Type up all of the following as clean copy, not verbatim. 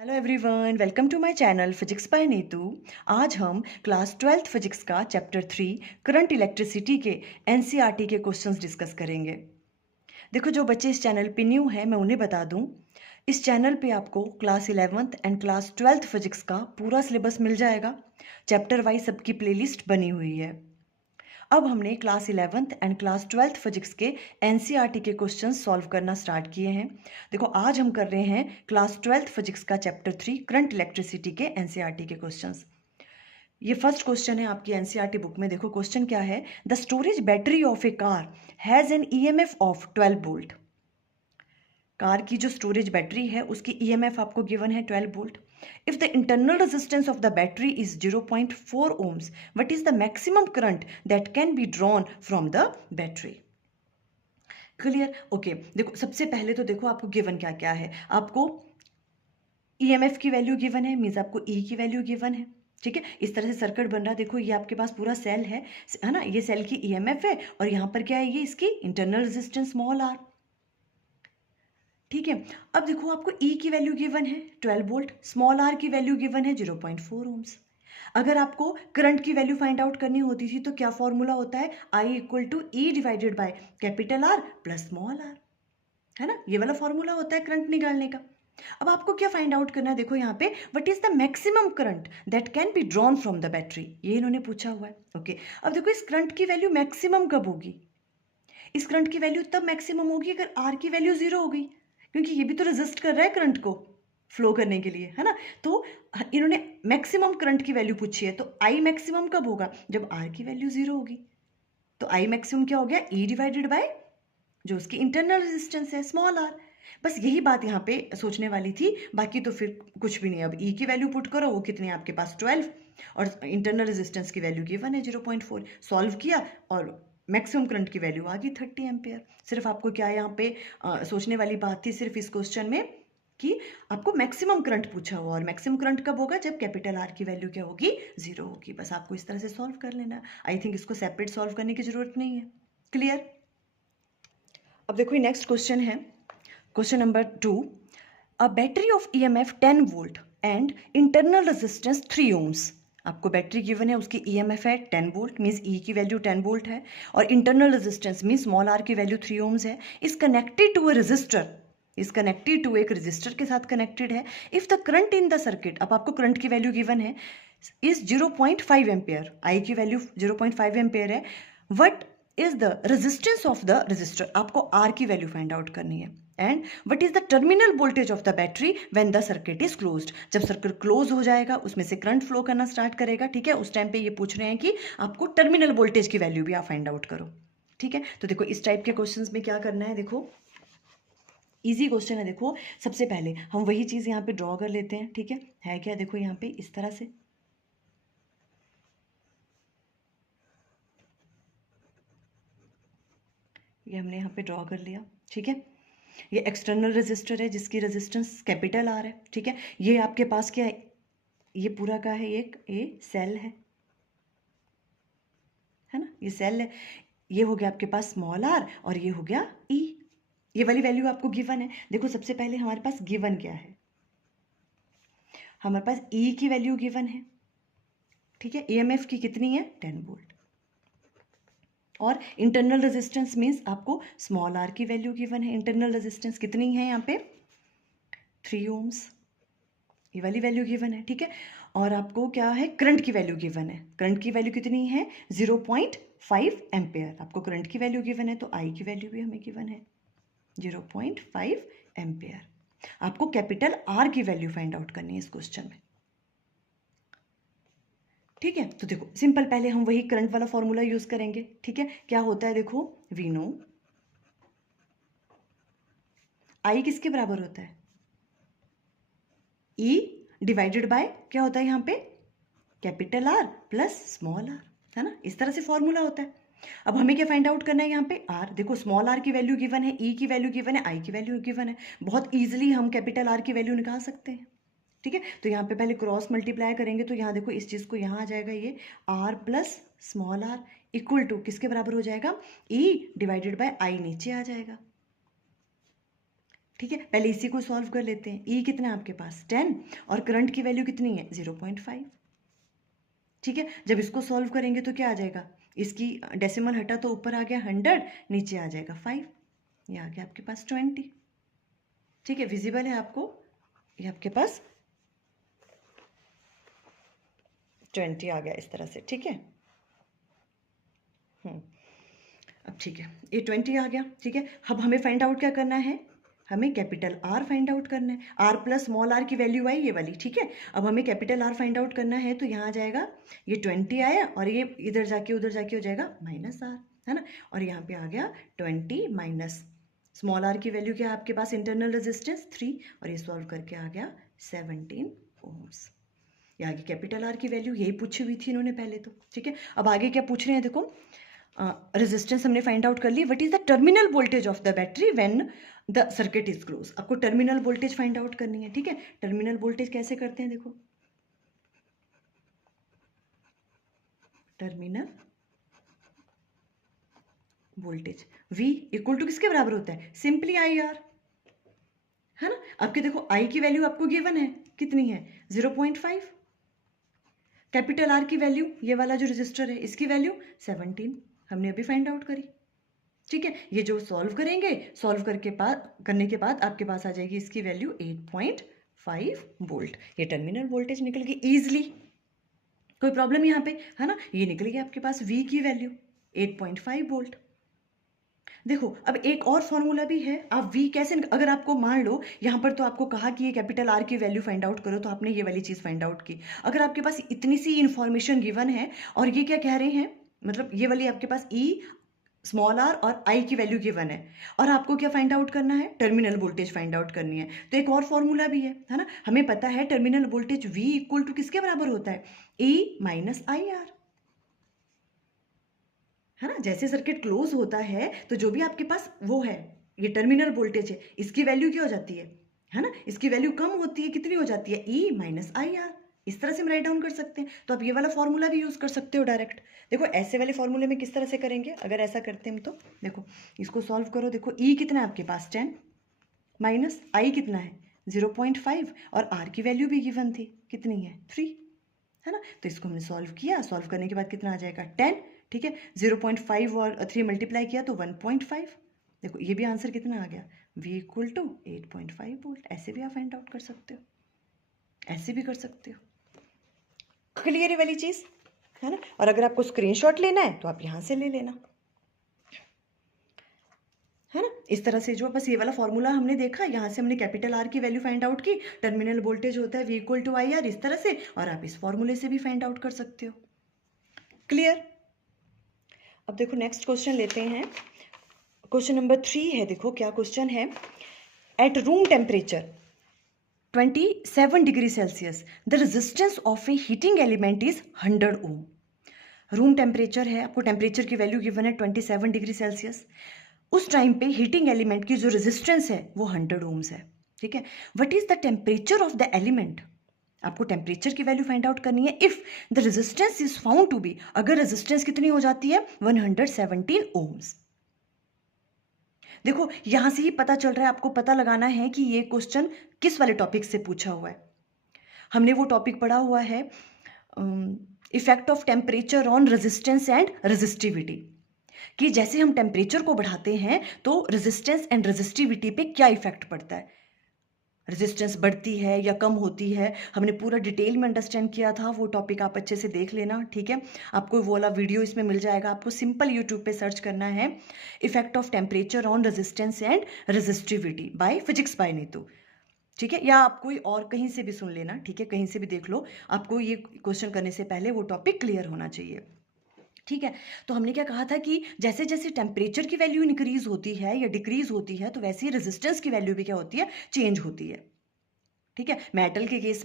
Hello everyone, welcome to my channel physics by Neetu. आज हम class 12th physics का chapter 3 current electricity के NCERT के क्वेश्चंस डिस्कस करेंगे। देखो, जो बच्चे इस चैनल पे न्यू हैं मैं उन्हें बता दूं, इस चैनल पे आपको class 11th and class 12th physics का पूरा सिलेबस मिल जाएगा। चैप्टर वाइज सबकी प्लेलिस्ट बनी हुई है। अब हमने class 11th and class 12th physics के एनसीईआरटी के क्वेश्चंस सॉल्व करना स्टार्ट किए हैं। देखो, आज हम कर रहे हैं क्लास 12th फिजिक्स का चैप्टर 3 करंट इलेक्ट्रिसिटी के एनसीईआरटी के क्वेश्चंस। ये फर्स्ट क्वेश्चन है आपकी एनसीईआरटी बुक में। देखो क्वेश्चन क्या है, the storage battery of A car has an EMF of 12 volt. Car की जो स्टोरेज बैटरी है उसकी ईएमएफ आपको गिवन है 12 volt. If the internal resistance of the battery is 0.4 ohms, what is the maximum current that can be drawn from the battery. Clear? Okay, देखो सबसे पहले तो देखो आपको गिवन क्या क्या है। आपको ईएमएफ की वैल्यू गिवन है, मीन्स आपको ई की वैल्यू गिवन है। ठीक है, इस तरह से सर्किट बन रहा है। देखो ये आपके पास पूरा सेल है ना, ये सेल की ईएमएफ है और यहाँ पर क्या है, ये इसकी इंटरनल रेजिस्टेंस स्मॉल आर। ठीक है, अब देखो आपको E की वैल्यू गिवन है 12 वोल्ट, स्मॉल r की वैल्यू गिवन है 0.4 ohms। अगर आपको करंट की वैल्यू फाइंड आउट करनी होती थी तो क्या फॉर्मूला होता है, I equal to E divided by capital R plus small r, है ना, ये वाला फॉर्मूला होता है करंट निकालने का। अब आपको क्या फाइंड आउट करना है, देखो यहाँ पे what is the maximum current that can be drawn from the battery, ये इन्होंने पूछा हुआ है। ओके, अब देखो इस करंट की वैल्यू मैक्सिमम कब होगी, इस करंट की वैल्यू तब मैक्सिमम होगी अगर आर की वैल्यू जीरो हो गई, क्योंकि ये भी तो रेजिस्ट कर रहा है करंट को फ्लो करने के लिए, है ना। तो इन्होंने मैक्सिमम करंट की वैल्यू पूछी है, तो आई मैक्सिमम कब होगा, जब आर की वैल्यू जीरो होगी। तो आई मैक्सिमम क्या हो गया, ई डिवाइडेड बाय जो उसकी इंटरनल रेजिस्टेंस है स्मॉल आर। बस यही बात यहाँ पे सोचने वाली थी, बाकी तो फिर कुछ भी नहीं। अब ई की वैल्यू पुट करो, वो कितनी है आपके पास 12, और इंटरनल रेजिस्टेंस की वैल्यू गिवन है 0.4। सॉल्व किया और मैक्सिमम करंट की वैल्यू आ गई 30 एम्पेयर। सिर्फ आपको क्या यहाँ पे सोचने वाली बात थी सिर्फ इस क्वेश्चन में कि आपको मैक्सिमम करंट पूछा हुआ, और मैक्सिमम करंट कब होगा, जब कैपिटल आर की वैल्यू क्या होगी, जीरो होगी। बस आपको इस तरह से सॉल्व कर लेना। आई थिंक इसको सेपरेट सॉल्व करने की जरूरत नहीं है। क्लियर? अब देखो नेक्स्ट क्वेश्चन है, question number 2। A battery of EMF 10 volt and internal resistance 3 ohms। आपको बैटरी गिवन है, उसकी ईएमएफ है 10 वोल्ट, मीन्स ई की वैल्यू 10 वोल्ट है, और internal resistance means small r की वैल्यू 3 ohms है। Is connected to a resistor, is connected to एक रजिस्टर के साथ कनेक्टेड है। If the current in the circuit, अब आपको करंट की वैल्यू गिवन है, इज 0.5 एम्पेयर, आई की वैल्यू 0.5 एम्पेयर है। What is the resistance of the resistor, आपको आर की वैल्यू फाइंड आउट करनी है। And what is the terminal voltage of the battery when the circuit is closed, जब circuit close हो जाएगा उसमें से करंट फ्लो करना स्टार्ट करेगा। ठीक है, उस टाइम पे ये पूछ रहे हैं कि आपको टर्मिनल वोल्टेज की वैल्यू भी आप फाइंड आउट करो। ठीक है, तो देखो इस टाइप के क्वेश्चंस में क्या करना है, देखो इजी क्वेश्चन है। देखो सबसे पहले हम वही चीज़ यहाँ पे ड्रॉ कर लेते हैं। ठीक है क्या, देखो यहाँ पे इस तरह से ये हमने यहाँ पे ड्रॉ कर लिया। ठीक है, ये एक्सटर्नल रेजिस्टर है जिसकी रेजिस्टेंस कैपिटल आर है। ठीक है, ये आपके पास क्या है, ये पूरा का है एक ए सेल है ना, ये सेल है। ये हो गया आपके पास स्मॉल आर और ये हो गया ई। ये वाली वैल्यू आपको गिवन है। देखो सबसे पहले हमारे पास गिवन क्या है, हमारे पास ई की वैल्यू गिवन है। ठीक है, ईएमएफ की कितनी है 10 वोल्ट, और इंटरनल रेजिस्टेंस मीन्स आपको स्मॉल आर की वैल्यू गिवन है। इंटरनल रेजिस्टेंस कितनी है यहाँ पे 3 ohms, ये वाली वैल्यू गिवन है। ठीक है, और आपको क्या है, करंट की वैल्यू गिवन है। करंट की वैल्यू कितनी है 0.5 एम्पेयर, आपको करंट की वैल्यू गिवन है, तो आई की वैल्यू भी हमें गिवन है 0.5 एम्पेयर। आपको कैपिटल आर की वैल्यू फाइंड आउट करनी है इस क्वेश्चन में। ठीक है, तो देखो सिंपल पहले हम वही करंट वाला फॉर्मूला यूज करेंगे। ठीक है, क्या होता है, देखो वी नो आई किसके बराबर होता है, ई डिवाइडेड बाय क्या होता है यहाँ पे, capital R plus small r, है ना, इस तरह से फॉर्मूला होता है। अब हमें क्या फाइंड आउट करना है यहाँ पे आर। देखो स्मॉल आर की वैल्यू गिवन है, ई की वैल्यू गिवन है, आई की वैल्यू गिवन है। बहुत ईजिली हम कैपिटल आर की वैल्यू निकाल सकते हैं। ठीक है, तो यहाँ पे पहले क्रॉस मल्टीप्लाई करेंगे, तो यहाँ देखो इस चीज़ को यहाँ आ जाएगा, ये R plus small r equal to किसके बराबर हो जाएगा, ई डिवाइडेड बाय आई नीचे आ जाएगा। ठीक है, पहले इसी को सॉल्व कर लेते हैं। ई कितना है आपके पास 10 और करंट की वैल्यू कितनी है 0.5। ठीक है, जब इसको सॉल्व करेंगे तो क्या आ जाएगा, इसकी डेसिमल हटा तो ऊपर आ गया 100, नीचे आ जाएगा 5, ये आ गया आपके पास 20। ठीक है, विजिबल है आपको, ये आपके पास 20 आ गया इस तरह से। ठीक है, अब ठीक है, ये 20 आ गया। ठीक है, अब हमें फाइंड आउट क्या करना है, हमें कैपिटल आर फाइंड आउट करना है। आर प्लस स्मॉल आर की वैल्यू आई ये वाली। ठीक है, अब हमें कैपिटल आर फाइंड आउट करना है, तो यहाँ आ जाएगा ये 20 आया और ये इधर जाके उधर जाके हो जाएगा माइनस आर, है ना, और यहाँ पे आ गया 20 माइनस स्मॉल आर की वैल्यू क्या है आपके पास, इंटरनल रेजिस्टेंस 3, और ये सॉल्व करके आ गया 17 ओम्स। ये आगे कैपिटल आर की वैल्यू यही पूछी हुई थी इन्होंने पहले तो। ठीक है, अब आगे क्या पूछ रहे हैं देखो, रेजिस्टेंस हमने फाइंड आउट कर ली, what is the terminal voltage of the battery when the circuit is close. आपको टर्मिनल वोल्टेज फाइंड आउट करनी है। ठीक है, टर्मिनल वोल्टेज कैसे करते हैं देखो, terminal voltage V equal to किसके बराबर होता है, सिंपली आई आर, है ना। आपके देखो I की वैल्यू आपको गिवन है, कितनी है 0.5, कैपिटल R की वैल्यू ये वाला जो रजिस्टर है इसकी वैल्यू 17 हमने अभी फाइंड आउट करी। ठीक है, ये जो सॉल्व करेंगे, सॉल्व करने के बाद आपके पास आ जाएगी इसकी वैल्यू 8.5 वोल्ट। ये टर्मिनल वोल्टेज निकल गई ईजिली, कोई प्रॉब्लम यहाँ पे, है ना। ये निकल गई आपके पास V की वैल्यू 8.5 वोल्ट। देखो अब एक और फॉर्मूला भी है, आप V कैसे, अगर आपको मान लो यहाँ पर तो आपको कहा कि ये कैपिटल R की वैल्यू फाइंड आउट करो, तो आपने ये वाली चीज़ फाइंड आउट की। अगर आपके पास इतनी सी इन्फॉर्मेशन गिवन है और ये क्या कह रहे हैं, मतलब ये वाली आपके पास E स्मॉल आर और आई की वैल्यू गिवन है और आपको क्या फाइंड आउट करना है, टर्मिनल वोल्टेज फाइंड आउट करनी है, तो एक और फॉर्मूला भी है ना। हमें पता है terminal voltage V equal to किसके बराबर होता है, E माइनस आई आर, है ना। जैसे सर्किट क्लोज होता है तो जो भी आपके पास वो है, ये टर्मिनल वोल्टेज है, इसकी वैल्यू क्या हो जाती है ना, इसकी वैल्यू कम होती है, कितनी हो जाती है E माइनस आई आर। इस तरह से हम राइट डाउन कर सकते हैं। तो आप ये वाला फॉर्मूला भी यूज कर सकते हो डायरेक्ट। देखो ऐसे वाले फॉर्मूले में किस तरह से करेंगे, अगर ऐसा करते हैं हम, तो देखो इसको सॉल्व करो, देखो E कितना है आपके पास 10 माइनस आई कितना है 0.5 और R की वैल्यू भी गिवन थी, कितनी है 3, है ना। तो इसको हमने सॉल्व किया, सॉल्व करने के बाद कितना आ जाएगा 10। ठीक है, 0.5 और 3 मल्टीप्लाई किया तो 1.5। देखो ये भी आंसर कितना आ गया, V इक्वल टू 8.5 वोल्ट। ऐसे भी आप फाइंड आउट कर सकते हो, ऐसे भी कर सकते हो। क्लियर है वाली चीज़, है ना। और अगर आपको स्क्रीनशॉट लेना है तो आप यहाँ से ले लेना, है ना। इस तरह से जो बस ये वाला फॉर्मूला हमने देखा, यहाँ से हमने कैपिटल आर की वैल्यू फाइंड आउट की, टर्मिनल वोल्टेज होता है V equal to I R, इस तरह से, और आप इस फॉर्मूले से भी फाइंड आउट कर सकते हो। क्लियर। अब देखो नेक्स्ट क्वेश्चन लेते हैं, क्वेश्चन नंबर 3 है। देखो क्या क्वेश्चन है, at room temperature 27 degree Celsius the resistance of a heating element is 100 ohm. Room temperature है, आपको टेम्परेचर की वैल्यू गिवन है 27 डिग्री सेल्सियस, उस टाइम पे हीटिंग एलिमेंट की जो रेजिस्टेंस है वो 100 ओम्स है। ठीक है, what is the temperature of the element, आपको टेम्परेचर की वैल्यू फाइंड आउट करनी है if the resistance is found to be, अगर रेजिस्टेंस कितनी हो जाती है 117 ओम्स। देखो यहां से ही पता चल रहा है, आपको पता लगाना है कि ये क्वेश्चन किस वाले टॉपिक से पूछा हुआ है। हमने वो टॉपिक पढ़ा हुआ है effect of temperature on resistance and resistivity, कि जैसे हम टेम्परेचर को बढ़ाते हैं तो रेजिस्टेंस एंड रेजिस्टिविटी पे क्या इफेक्ट पड़ता है, रेजिस्टेंस बढ़ती है या कम होती है। हमने पूरा डिटेल में अंडरस्टैंड किया था, वो टॉपिक आप अच्छे से देख लेना। ठीक है, आपको वो वाला वीडियो इसमें मिल जाएगा, आपको सिंपल यूट्यूब पे सर्च करना है effect of temperature on resistance and resistivity by physics by Neetu. ठीक है, या आप कोई और कहीं से भी सुन लेना, ठीक है, कहीं से भी देख लो, आपको ये क्वेश्चन करने से पहले वो टॉपिक क्लियर होना चाहिए। ठीक है, तो हमने क्या कहा था कि जैसे जैसे टेम्परेचर की वैल्यू इंक्रीज होती है या डिक्रीज होती है, तो वैसे ही रेजिस्टेंस की वैल्यू भी क्या होती है, चेंज होती है। ठीक है, मेटल के केस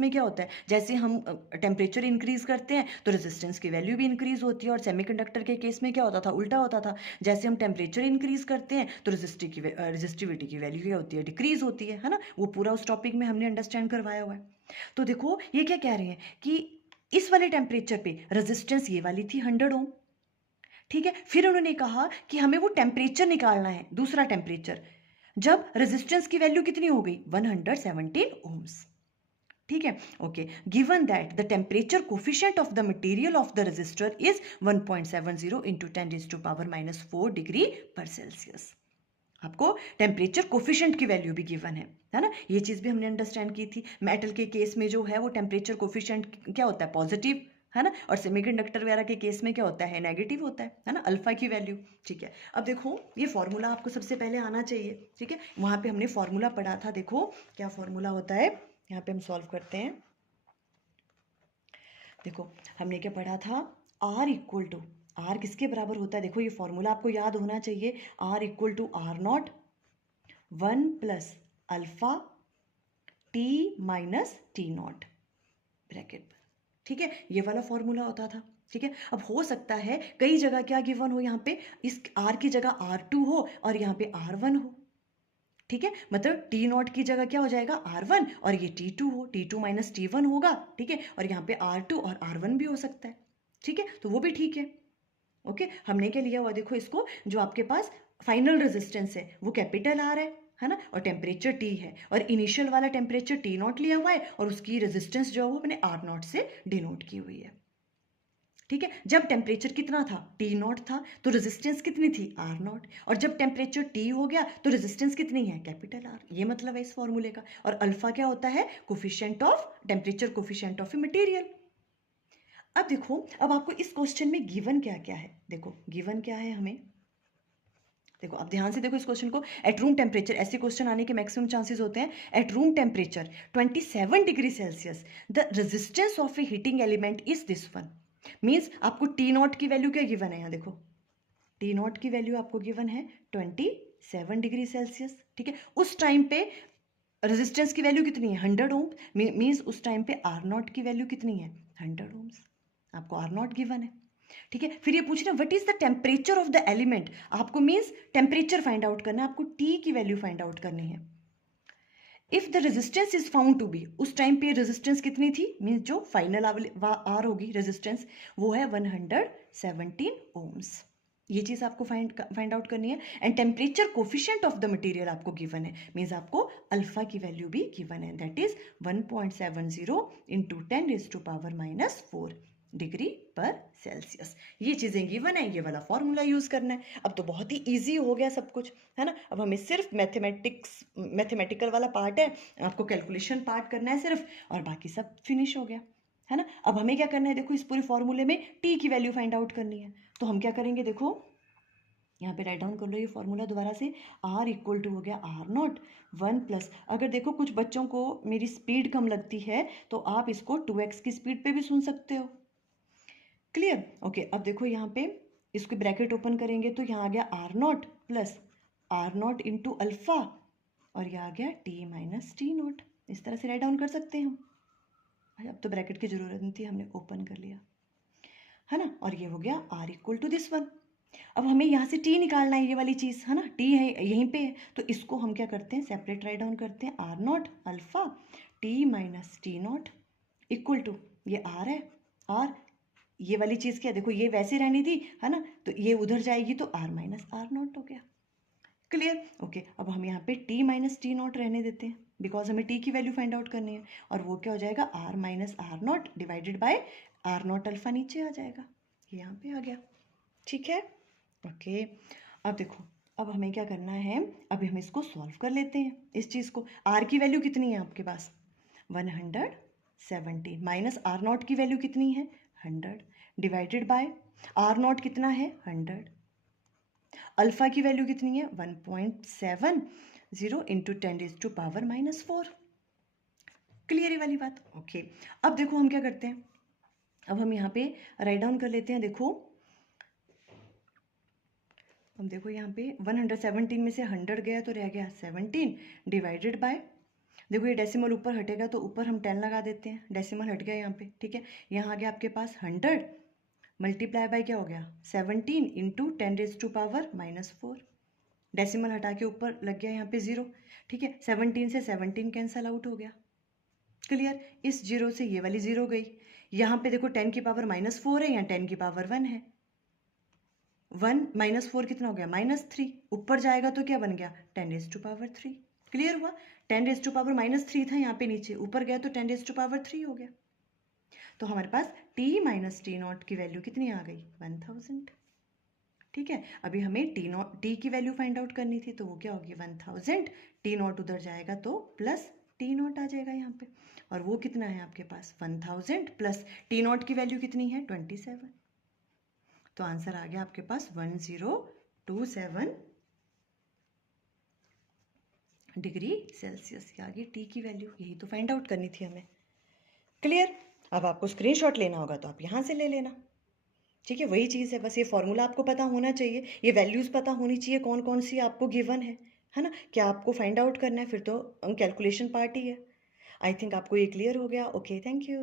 में क्या होता है, जैसे हम टेम्परेचर इंक्रीज करते हैं तो रेजिस्टेंस की वैल्यू भी इंक्रीज होती है, और सेमीकंडक्टर के केस में क्या होता था, उल्टा होता था, जैसे हम टेम्परेचर इंक्रीज करते हैं तो रेजिस्टिविटी की वैल्यू क्या होती है, डिक्रीज होती है ना। वो पूरा उस टॉपिक में हमने अंडरस्टैंड करवाया हुआ है। तो देखो ये क्या कह रहे हैं कि इस वाले टेम्परेचर पे रेजिस्टेंस ये वाली थी 100 ओम। ठीक है, फिर उन्होंने कहा कि हमें वो टेम्परेचर निकालना है, दूसरा टेम्परेचर, जब रेजिस्टेंस की वैल्यू कितनी हो गई 117 ओम्स। ठीक है, okay. Given that the temperature coefficient of the material of the resistor is 1.70 into 10⁻⁴ degree per Celsius. आपको टेम्परेचर कोफिशिएंट की वैल्यू भी गिवन है ना। ये चीज भी हमने अंडरस्टैंड की थी। मेटल के केस में जो है वो टेम्परेचर कोफिशिएंट क्या होता है, पॉजिटिव, है ना, और सेमीकंडक्टर वगैरह के केस में क्या होता है, नेगेटिव होता है ना, अल्फा की वैल्यू। ठीक है, अब देखो ये फॉर्मूला आपको सबसे पहले आना चाहिए। ठीक है, वहां पे हमने फॉर्मूला पढ़ा था, देखो क्या फॉर्मूला होता है, यहाँ पे हम सॉल्व करते हैं। देखो हमने क्या पढ़ा था, आर इक्वल टू, आर किसके बराबर होता है, देखो ये फॉर्मूला आपको याद होना चाहिए, R equal to R naught 1 plus alpha T minus T naught bracket पर। ठीक है, ये वाला फॉर्मूला होता था। ठीक है, अब हो सकता है कई जगह क्या गिवन हो, यहाँ पे इस आर की जगह R2 हो और यहाँ पे R1 हो। ठीक है, मतलब टी नॉट की जगह क्या हो जाएगा R1 और ये T2 हो, T2 माइनस T1 होगा। ठीक है, और यहाँ पे R2 और R1 भी हो सकता है। ठीक है, तो वो भी ठीक है। ओके, हमने क्या लिया हुआ, देखो इसको, जो आपके पास फाइनल रेजिस्टेंस है वो कैपिटल आर है ना, और टेम्परेचर टी है, और इनिशियल वाला टेम्परेचर टी नॉट लिया हुआ है, और उसकी रेजिस्टेंस जो है वो अपने आर नॉट से डिनोट की हुई है। ठीक है, जब टेम्परेचर कितना था, टी नॉट था, तो रेजिस्टेंस कितनी थी, आर नॉट, और जब टेम्परेचर टी हो गया तो रेजिस्टेंस कितनी है, कैपिटल आर। ये मतलब है इस फॉर्मूले का। और अल्फा क्या होता है, coefficient of temperature, coefficient of a material. अब देखो, अब आपको इस क्वेश्चन में गिवन क्या क्या है, देखो गिवन क्या है हमें, देखो अब ध्यान से देखो इस क्वेश्चन को। एट रूम टेम्परेचर, ऐसे क्वेश्चन आने के मैक्सिमम चांसेस होते हैं। Eight room temperature 27 degree Celsius the resistance of a heating element is this one. Means आपको टी नॉट की वैल्यू क्या गिवन है, यहाँ देखो टी नॉट की वैल्यू आपको गिवन है 27 डिग्री सेल्सियस। ठीक है, उस टाइम पे रेजिस्टेंस की वैल्यू कितनी है, 100 ओम। मीन्स उस टाइम पे आर नॉट की वैल्यू कितनी है, 100 ओम्स। आपको आर नॉट गिवन है। ठीक है, फिर ये पूछ रहे हैं what is the temperature of the element. आपको मीन्स टेम्परेचर फाइंड आउट करना है, आपको टी की वैल्यू फाइंड आउट करनी है। If the resistance is found to be, उस टाइम पे रेजिस्टेंस कितनी थी, मीन्स जो फाइनल आर होगी रेजिस्टेंस, वो है 117 ओम्स। ये चीज आपको फाइंड आउट करनी है। And temperature coefficient of the material आपको गिवन है, मीन्स आपको अल्फा की वैल्यू भी गिवन है, that is 1.70 into 10⁻⁻⁴ degree per Celsius. ये चीजें गिवन है, ये वाला फॉर्मूला यूज करना है। अब तो बहुत ही इजी हो गया सब कुछ, है ना। अब हमें सिर्फ मैथमेटिकल वाला पार्ट है, आपको कैलकुलेशन पार्ट करना है सिर्फ, और बाकी सब फिनिश हो गया, है ना। अब हमें क्या करना है, देखो इस पूरे फॉर्मूले में टी की वैल्यू फाइंड आउट करनी है। तो हम क्या करेंगे, देखो यहाँ पे राइट डाउन कर लो ये फॉर्मूला दोबारा से। आर इक्वल टू हो गया आर नॉट 1 प्लस, अगर देखो कुछ बच्चों को मेरी स्पीड कम लगती है तो आप इसको 2x की स्पीड पे भी सुन सकते हो। Clear, okay. अब देखो यहाँ पे इसको ब्रैकेट ओपन करेंगे तो यहाँ आ गया R naught plus R naught into alpha, और यह आ गया टी माइनस टी नॉट। इस तरह से राइट डाउन कर सकते हैं हम। अब तो ब्रैकेट की जरूरत नहीं थी, हमने ओपन कर लिया, है ना। और ये हो गया R equal to this one. अब हमें यहाँ से टी निकालना है, ये वाली चीज़, है ना, टी है यहीं पे है, तो इसको हम क्या करते हैं, सेपरेट राइट डाउन करते हैं। R naught alpha T minus T naught equal to, ये आर है, और ये वाली चीज़ क्या, देखो ये वैसे रहनी थी, है ना, तो ये उधर जाएगी तो आर माइनस आर नॉट हो गया। Clear, okay. अब हम यहाँ पे टी माइनस टी नॉट रहने देते हैं, बिकॉज हमें टी की वैल्यू फाइंड आउट करनी है, और वो क्या हो जाएगा, R minus R naught divided by R naught alpha नीचे आ जाएगा, ये यहाँ पे आ गया। ठीक है, ओके। अब देखो, अब हमें क्या करना है, अभी हम इसको सॉल्व कर लेते हैं इस चीज़ को। आर की वैल्यू कितनी है आपके पास, 117, माइनस आर नॉट की वैल्यू कितनी है, 100, डिवाइडेड बाय आर नॉट कितना है, 100, अल्फा की वैल्यू कितनी है, 1.70 इंटू 10⁻⁻⁴। क्लियर है वाली बात, ओके। अब देखो हम क्या करते हैं, अब हम यहाँ पे राइट डाउन कर लेते हैं। देखो अब देखो यहाँ पे 117 में से 100 गया तो रह गया 17 डिवाइडेड बाय, देखो ये डेसिमल ऊपर हटेगा तो ऊपर हम 10 लगा देते हैं, डेसिमल हट गया यहाँ पे। ठीक है, यहाँ आ गया आपके पास 100 मल्टीप्लाई बाय क्या हो गया 17 इंटू 10⁻⁻⁴, डेसिमल हटा के ऊपर लग गया यहाँ पे 0। ठीक है, 17 से 17 कैंसल आउट हो गया। क्लियर, इस 0 से ये वाली 0 गई, यहाँ पे देखो 10⁻⁻⁴ है, यहाँ 10⁻1 है, 1 - 4 कितना हो गया -3, ऊपर जाएगा तो क्या बन गया 10⁻3। क्लियर हुआ? 10⁻³ था यहाँ पे नीचे, ऊपर गया तो 10⁻³ हो गया। तो हमारे पास t - T0 की वैल्यू कितनी आ गई 1000। ठीक है, अभी हमें t की वैल्यू फाइंड आउट करनी थी, तो वो क्या होगी 1000, T0 उधर जाएगा तो प्लस T0 आ जाएगा यहाँ पे, और वो कितना है आपके पास 1000 प्लस T0 की वैल्यू कितनी है 27। तो आंसर आ गया आपके पास 1027 डिग्री सेल्सियस। आ गई टी की वैल्यू, यही तो फाइंड आउट करनी थी हमें। क्लियर? अब आपको स्क्रीनशॉट लेना होगा तो आप यहाँ से ले लेना। ठीक है, वही चीज़ है, बस ये फॉर्मूला आपको पता होना चाहिए, ये वैल्यूज़ पता होनी चाहिए कौन कौन सी आपको गिवन है ना? क्या आपको फाइंड आउट करना है, फिर तो कैलकुलेशन पार्ट ही है। आई थिंक आपको ये क्लियर हो गया। Okay, thank you.